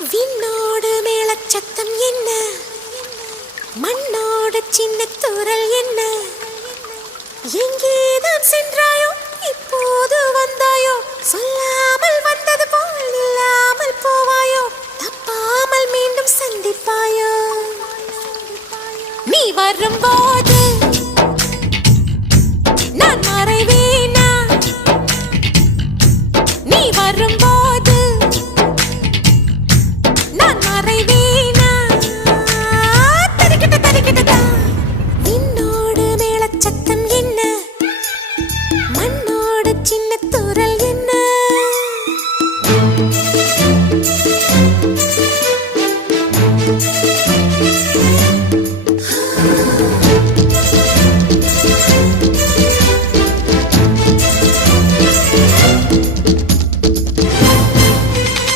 விண்ணோடு மேளச்சத்தம் என்ன, மண்ணோடு சின்ன தூரல் என்ன, எங்கேதான் சென்றாயோ இப்போது வந்தாயோ சொல்லாமல் வந்த